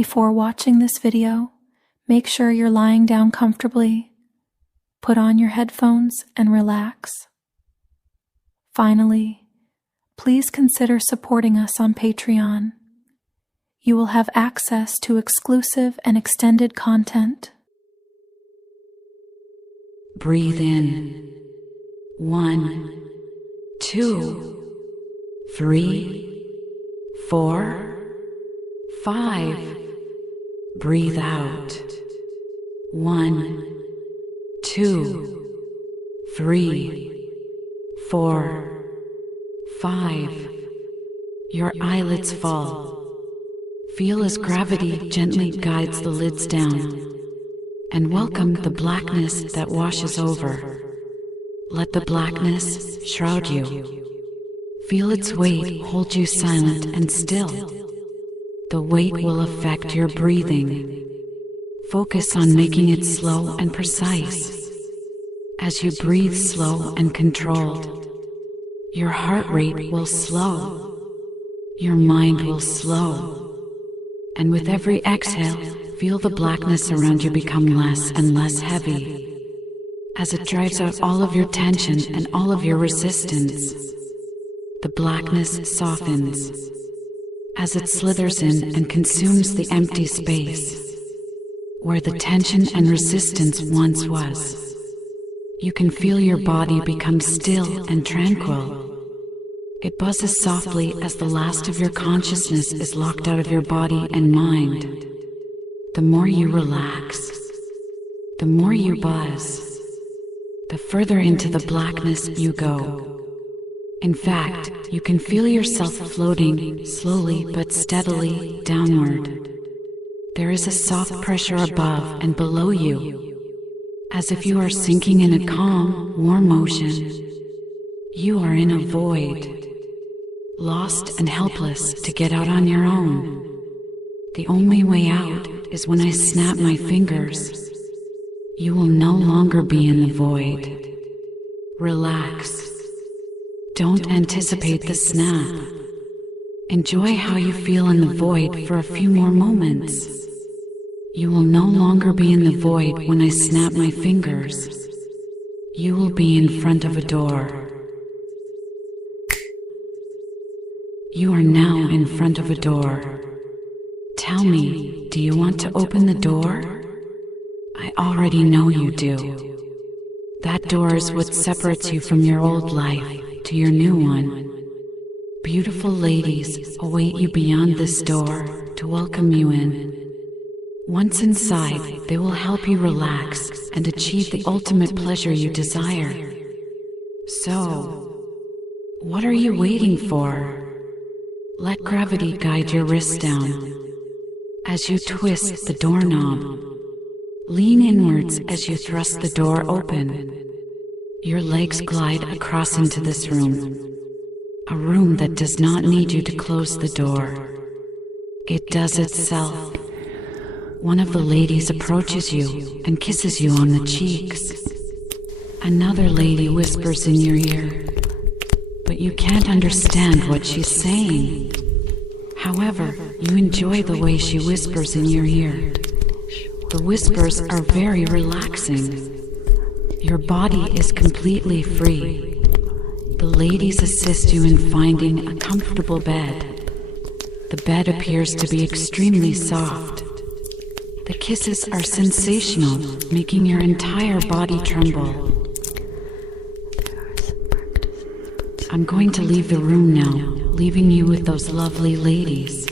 Before watching this video, make sure you're lying down comfortably. Put on your headphones and relax. Finally, please consider supporting us on Patreon. You will have access to exclusive and extended content. Breathe in. 1, 2, 3, 4, 5. Breathe out. 1, 2, 3, 4, 5. Your eyelids fall. Feel as gravity gently guides the lids down. And welcome the blackness that washes over. Let the blackness shroud you. Feel its weight hold you silent and still. The weight will affect your breathing. Focus on making it slow and precise. As you breathe slow and controlled, your heart rate will slow. Your mind will slow. And with every exhale, feel the blackness around you become less and less heavy. As it drives out all of your tension and all of your resistance, the blackness softens. As it slithers in and consumes the empty space, where the tension and resistance once was, you can feel your body become still and tranquil. It buzzes softly as the last of your consciousness is locked out of your body and mind. The more you relax, the more you buzz, the further into the blackness you go. In fact, you can feel yourself floating slowly but steadily downward. There is a soft pressure above and below you, as if you are sinking in a calm, warm ocean. You are in a void, lost and helpless to get out on your own. The only way out is when I snap my fingers. You will no longer be in the void. Relax. Don't anticipate the snap. Enjoy how you feel in the void for a few more moments. You will no longer be in the void when I snap my fingers. You will be in front of a door. You are now in front of a door. Tell me, do you want to open the door? I already know you do. That door is what separates you from your old life to your new one. Beautiful ladies await you beyond this door to welcome you in. Once inside, they will help you relax and achieve the ultimate pleasure you desire. So, what are you waiting for? Let gravity guide your wrists down. As you twist the doorknob, lean inwards as you thrust the door open. Your legs glide across into this room, a room that does not need you to close the door. It does itself. One of the ladies approaches you and kisses you on the cheeks. Another lady whispers in your ear, but you can't understand what she's saying. However, you enjoy the way she whispers in your ear. The whispers are very relaxing. Your body is completely free. The ladies assist you in finding a comfortable bed. The bed appears to be extremely soft. The kisses are sensational, making your entire body tremble. I'm going to leave the room now, leaving you with those lovely ladies.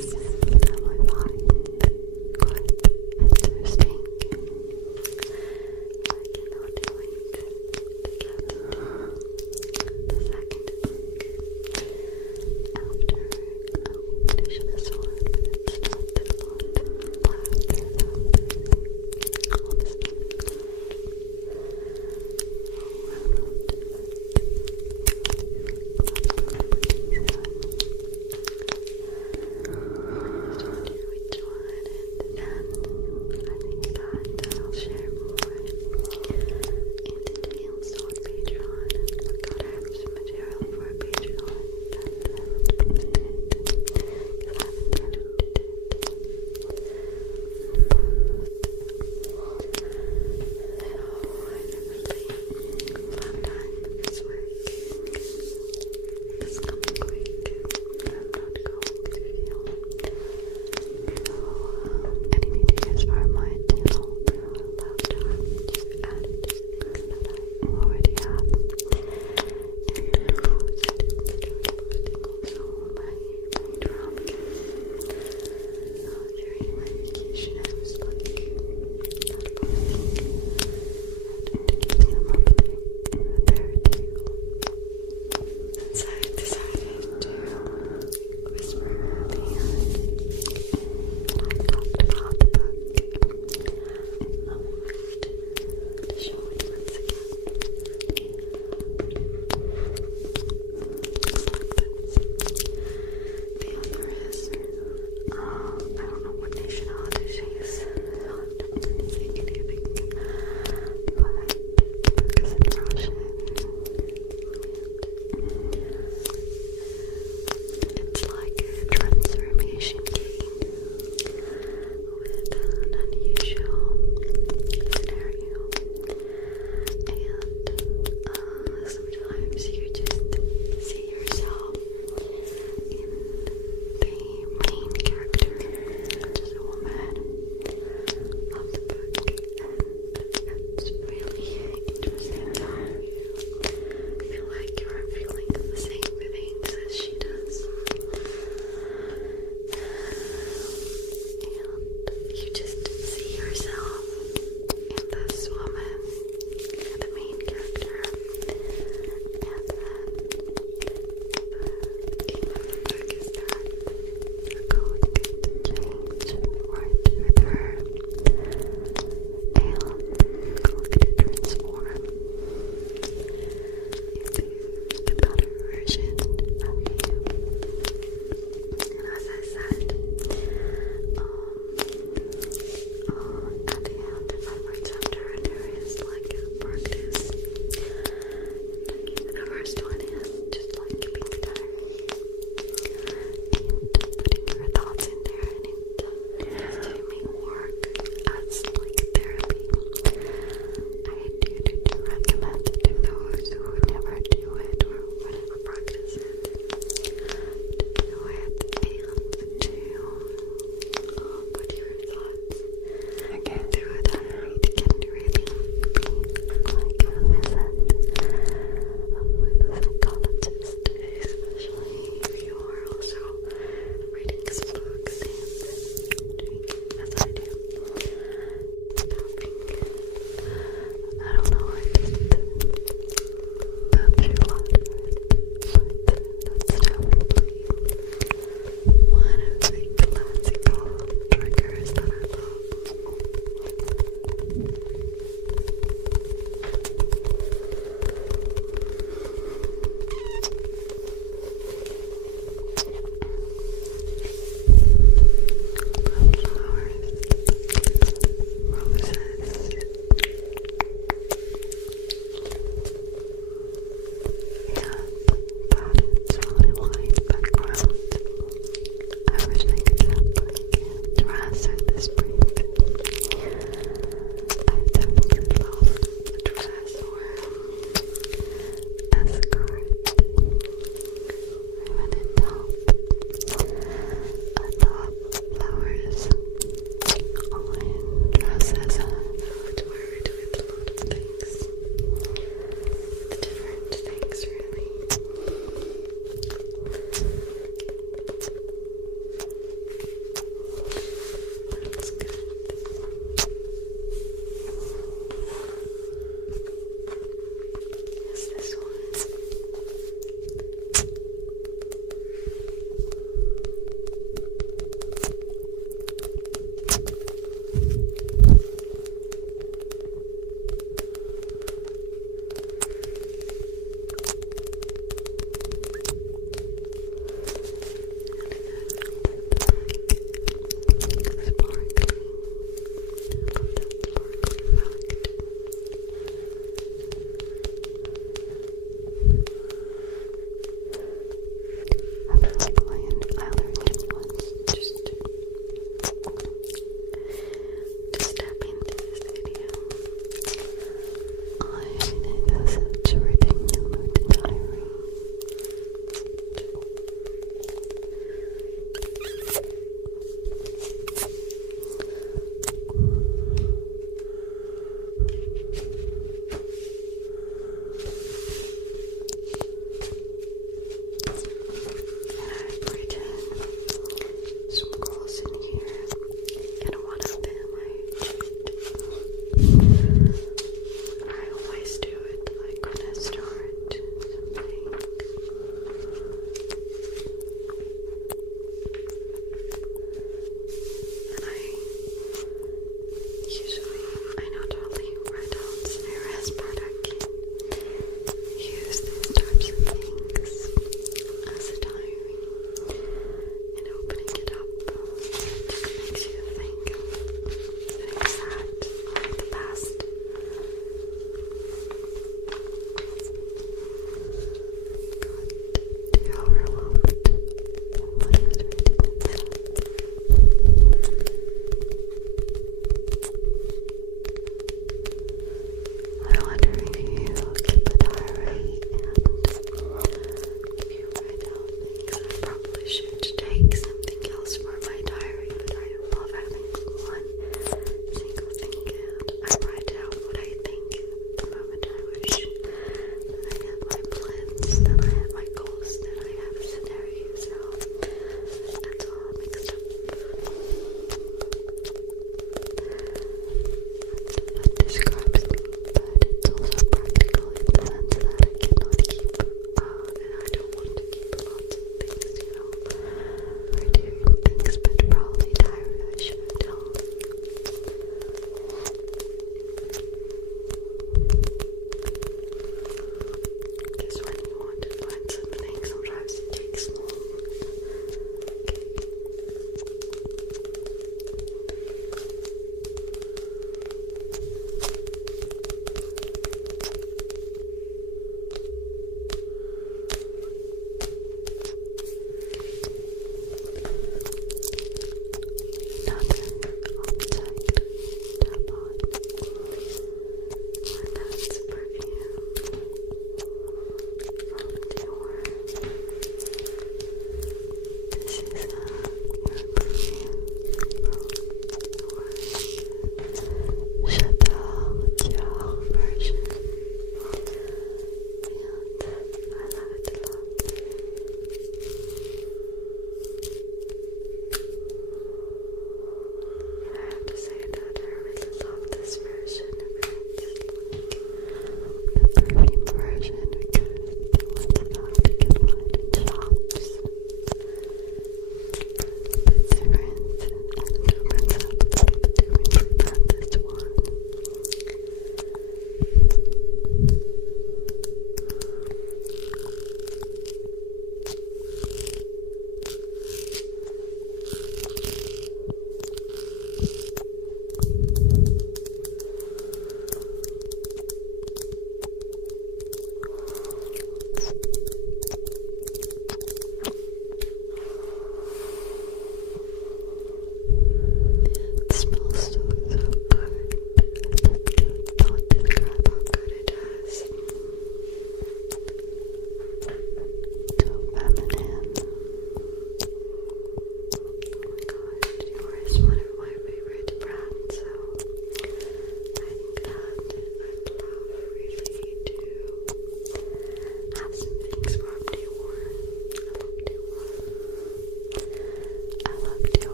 Insert this breath.